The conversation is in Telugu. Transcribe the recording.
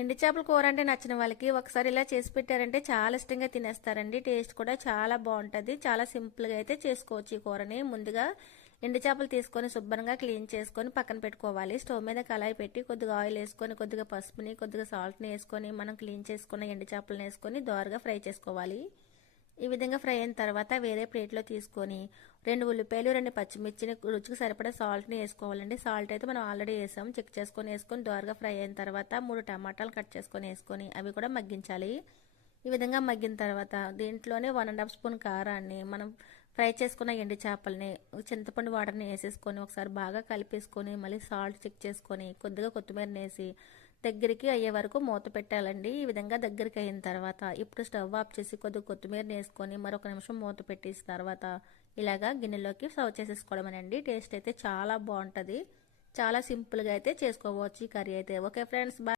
ఎండు చేపల కూర అంటే నచ్చిన వాళ్ళకి ఒకసారి ఇలా చేసి పెట్టారంటే చాలా ఇష్టంగా తినేస్తారండి. టేస్ట్ కూడా చాలా బాగుంటుంది. చాలా సింపుల్గా అయితే చేసుకోవచ్చు ఈ కూరని. ముందుగా ఎండు చేపలు తీసుకొని శుభ్రంగా క్లీన్ చేసుకొని పక్కన పెట్టుకోవాలి. స్టవ్ మీద కళాయి పెట్టి కొద్దిగా ఆయిల్ వేసుకొని కొద్దిగా పసుపుని కొద్దిగా సాల్ట్ని వేసుకొని మనం క్లీన్ చేసుకున్న ఎండు చేపలను వేసుకొని దోరగా ఫ్రై చేసుకోవాలి. ఈ విధంగా ఫ్రై అయిన తర్వాత వేరే ప్లేట్లో తీసుకొని 2 ఉల్లిపాయలు 2 పచ్చిమిర్చిని రుచికి సరిపడా సాల్ట్ని వేసుకోవాలండి. సాల్ట్ అయితే మనం ఆల్రెడీ వేసాం. చెక్ చేసుకొని వేసుకొని దోరగా ఫ్రై అయిన తర్వాత 3 టమాటాలు కట్ చేసుకొని వేసుకొని అవి కూడా మగ్గించాలి. ఈ విధంగా మగ్గిన తర్వాత దీంట్లోనే 1½ స్పూన్ కారాన్ని మనం ఫ్రై చేసుకున్న ఎండు చేపల్ని చింతపండు వాటర్ని వేసేసుకొని ఒకసారి బాగా కలిపేసుకొని మళ్ళీ సాల్ట్ చెక్ చేసుకొని కొద్దిగా కొత్తిమీరని వేసి దగ్గరికి అయ్యే వరకు మూత పెట్టాలండి. ఈ విధంగా దగ్గరికి అయిన తర్వాత ఇప్పుడు స్టవ్ ఆఫ్ చేసి కొద్దిగా కొత్తిమీరని వేసుకొని మరొక నిమిషం మూత పెట్టేసిన తర్వాత ఇలాగా గిన్నెలోకి సర్వ్ చేసేసుకోవడమేనండి. టేస్ట్ అయితే చాలా బాగుంటుంది. చాలా సింపుల్గా అయితే చేసుకోవచ్చు ఈ కర్రీ అయితే. Okay friends, bye.